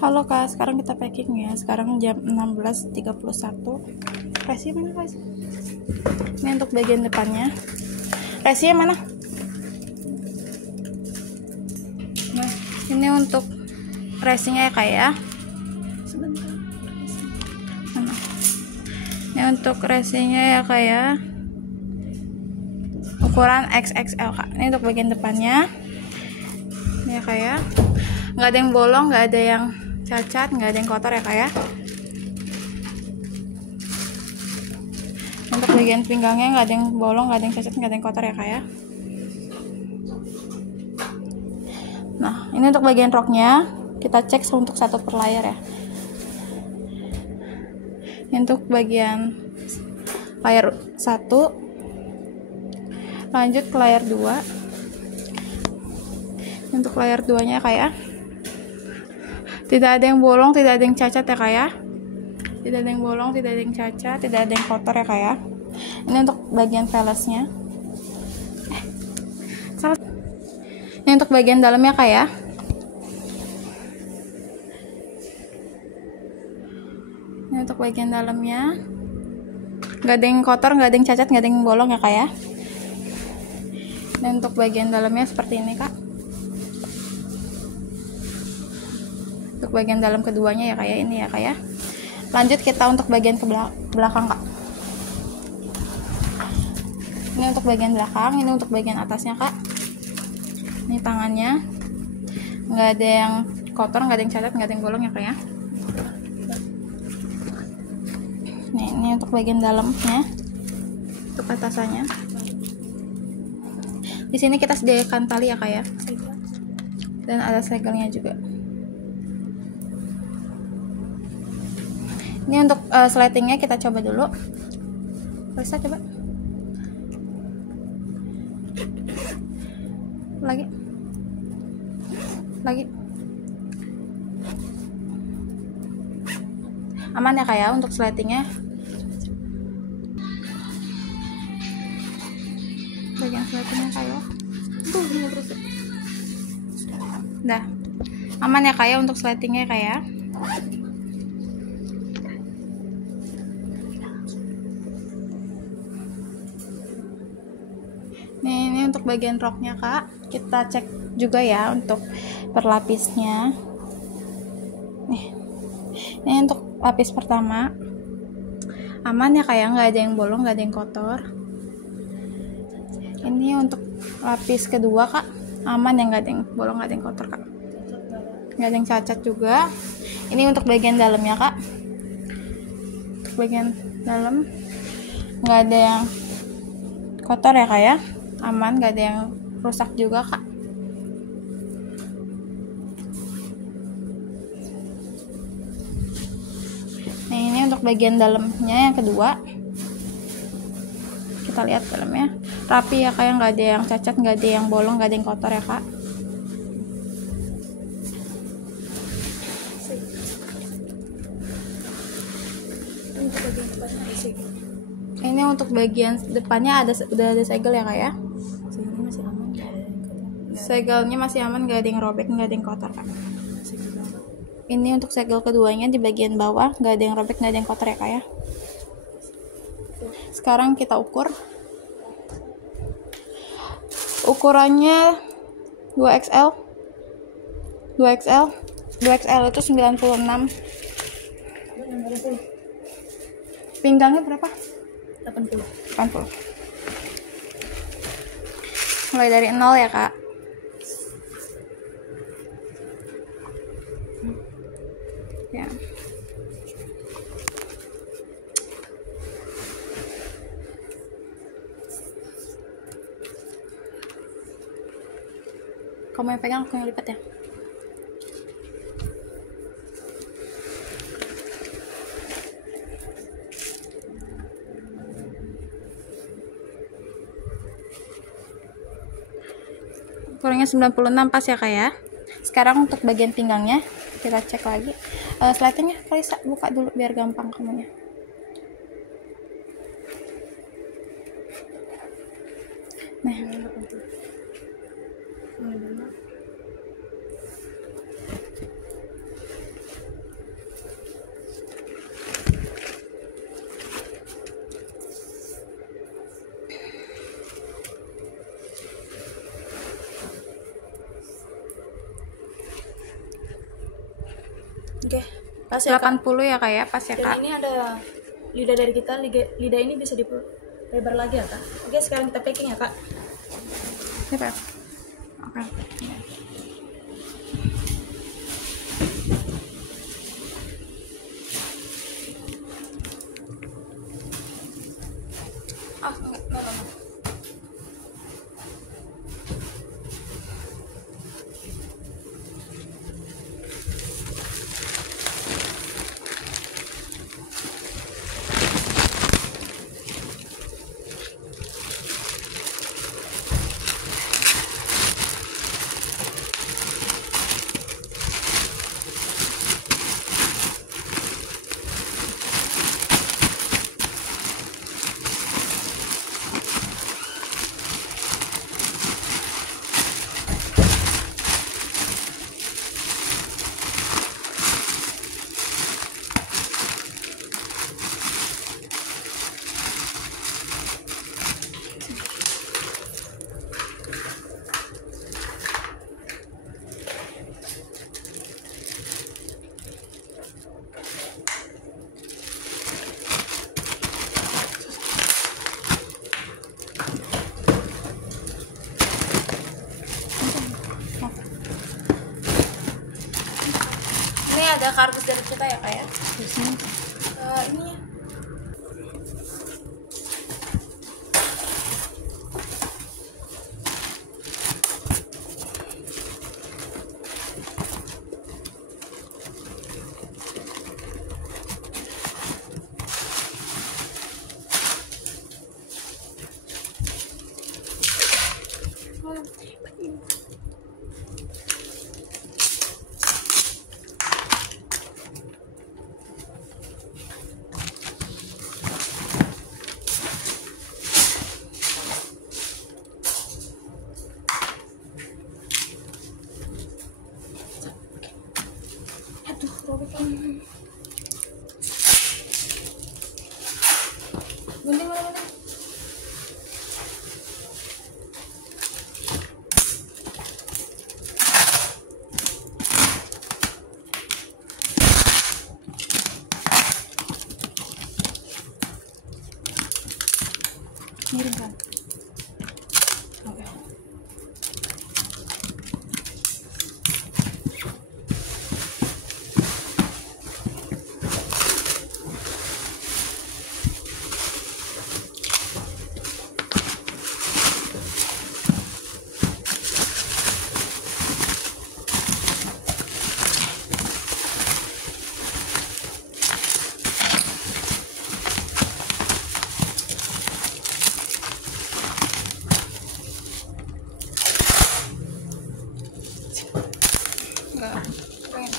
Halo Kak, sekarang kita packing ya. Sekarang jam 16.31. Resi mana guys? Ini untuk bagian depannya. Resi mana? Nah, ini untuk resinya ya Kak ya. Mana? Ini untuk resinya ya Kak ya. Ukuran XXL Kak. Ini untuk bagian depannya. Ini ya Kak ya. Nggak ada yang bolong, nggak ada yang cacat, nggak ada yang kotor ya Kak ya. Untuk bagian pinggangnya nggak ada yang bolong, nggak ada yang cacat, nggak ada yang kotor ya Kak ya. Nah, ini untuk bagian roknya kita cek untuk satu per layar ya. Ini untuk bagian layar 1, lanjut ke layar 2. Untuk layar 2 nya kayak tidak ada yang bolong, tidak ada yang cacat ya Kak ya. Tidak ada yang bolong, tidak ada yang cacat, tidak ada yang kotor ya Kak ya. Ini untuk bagian velesnya. Ini untuk bagian dalamnya Kak ya. Ini untuk bagian dalamnya. Nggak ada yang kotor, nggak ada yang cacat, nggak ada yang bolong ya Kak ya. Dan untuk bagian dalamnya seperti ini Kak. Untuk bagian dalam keduanya ya Kak ya, ini ya Kak ya. Lanjut kita untuk bagian ke belakang Kak. Ini untuk bagian belakang, ini untuk bagian atasnya Kak. Ini tangannya. Nggak ada yang kotor, nggak ada yang cacat, nggak ada yang bolong ya Kak ya. Nih, ini untuk bagian dalamnya. Untuk atasannya. Di sini kita sediakan tali ya Kak ya. Dan ada segelnya juga. Ini untuk slatingnya kita coba dulu. Bisa coba. Lagi. Aman ya Kak ya untuk slatingnya. Bagian slatingnya Kak ya. Udah. Aman ya Kak ya untuk slatingnya Kak ya. Nih, ini untuk bagian roknya Kak. Kita cek juga ya untuk perlapisnya. Nih. Ini untuk lapis pertama. Aman ya Kak ya, nggak ada yang bolong, nggak ada yang kotor. Ini untuk lapis kedua Kak. Aman ya, nggak ada yang bolong, nggak ada yang kotor Kak. Nggak ada yang cacat juga. Ini untuk bagian dalamnya Kak. Untuk bagian dalam nggak ada yang kotor ya Kak ya. Aman, nggak ada yang rusak juga Kak. Nah, ini untuk bagian dalamnya yang kedua. Kita lihat dalamnya rapi ya Kak, yang nggak ada yang cacat, nggak ada yang bolong, nggak ada yang kotor ya Kak. Ini untuk bagian depannya udah ada segel ya Kak ya. Segelnya masih aman, nggak ada yang robek, nggak ada yang kotor Kak. Ini untuk segel keduanya di bagian bawah, nggak ada yang robek, nggak ada yang kotor ya Kak ya. Sekarang kita ukur. Ukurannya 2XL. 2XL itu 96. Pinggangnya berapa? 80. Mulai dari 0 ya Kak. Ya. Kamu yang pegang, aku yang lipat ya. Kurangnya 96 pas ya Kak ya. Sekarang untuk bagian pinggangnya kita cek lagi. Slatingnya Kalisa buka dulu biar gampang kamunya. Nah, Oke, pas ya Kak. 80 ya Kak ya, pas ya Dan Kak. ini ada lidah dari kita, lidah ini bisa dilebar lagi ya Kak. Oke, sekarang kita packing ya Kak. Ini Pak. Oke. Enggak. Ini ada kardus dari kita ya Kak ya. Di sini. Ini ya. Aduh, robek. Gunting mana? Miring kan. Oke. Enggak. Pengen.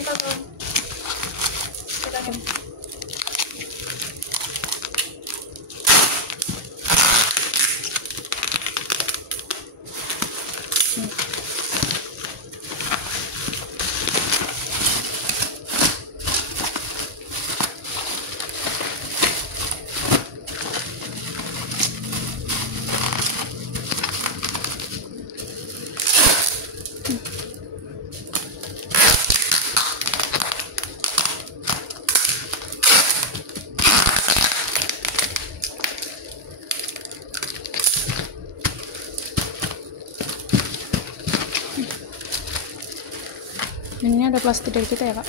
Kita tuh. Kita nih. Ini ada plastik dari kita ya Kak.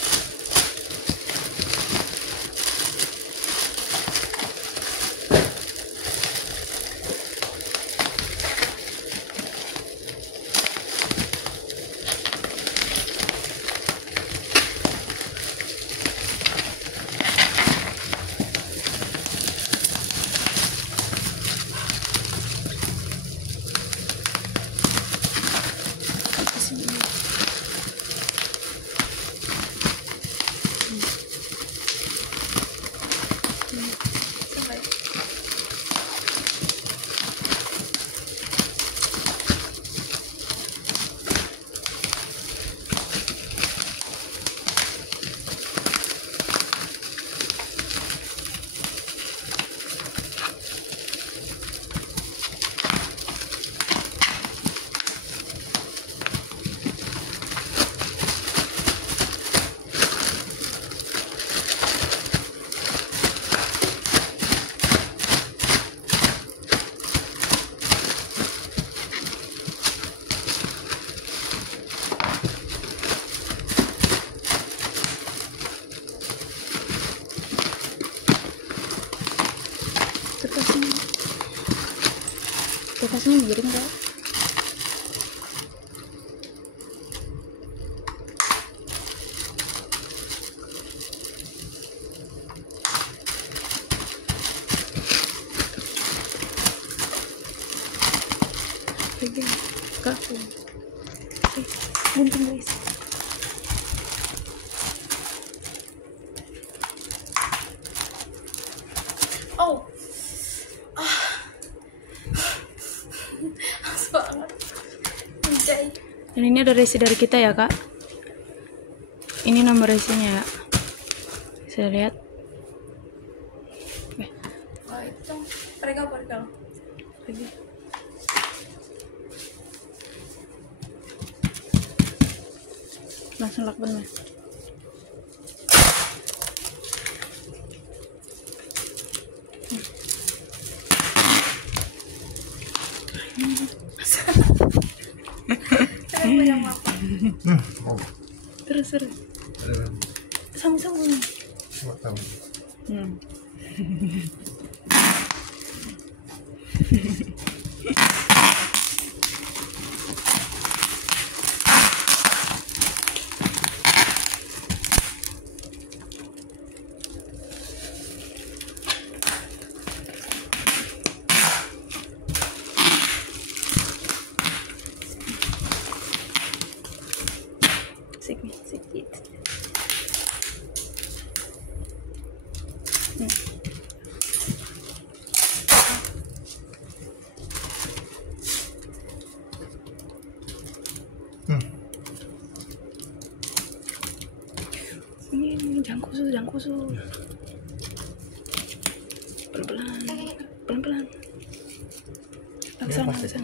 Kulkasnya miring kak. Kak, gunting guys. Oh. Panas banget. Anjay. Dan ini ada resi dari kita ya kak. Ini nomor resinya ya. Bisa lihat. Oh, itu peregal. Langsung lakban mas. Terus sama-sama. Sedikit. Ini jangan kusut. Pelan-pelan. Langsana. Masalah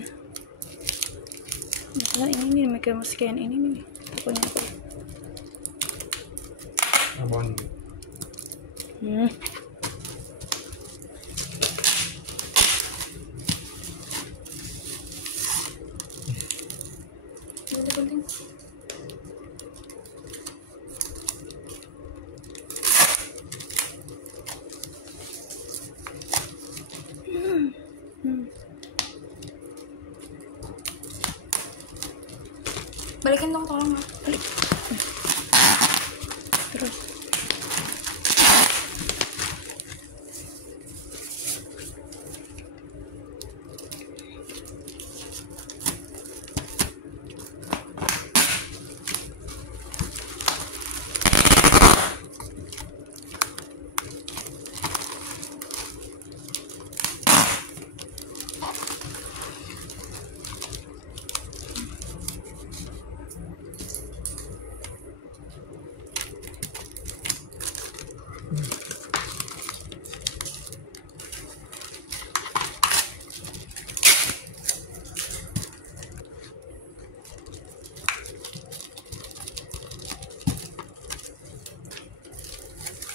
ini nih, mereka scan ini nih, pokoknya. Abon. Balikin dong, tolong Mas. Balik. Terus.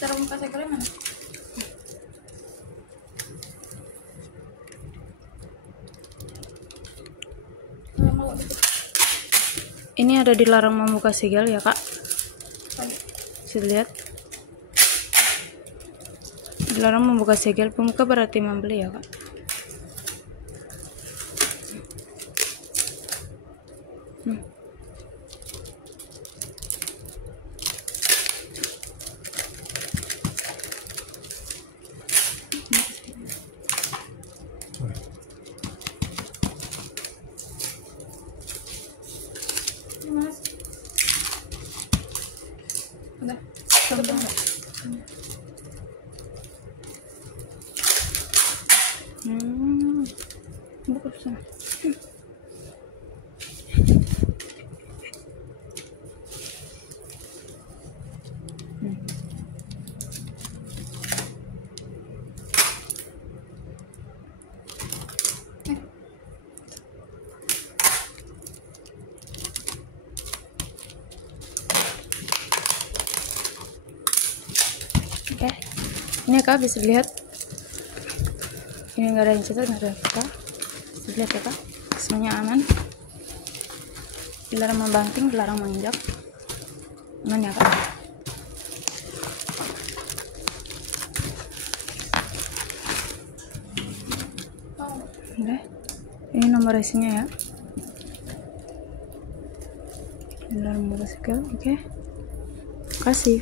Cara buka segelnya mana? Ini ada dilarang membuka segel ya kak. Bisa lihat. Dilarang membuka segel. Pembuka berarti membeli ya kak. Mas. Udah. Buka sana. Oke, ini kak bisa lihat. Ini nggak ada yang cacat, nggak ada apa-apa. Bisa lihat ya kak, semuanya aman. Dilarang membanting, dilarang menginjak. Aman ya kak. Udah, ini nomor racingnya ya. Nomor racing, oke. Kasih.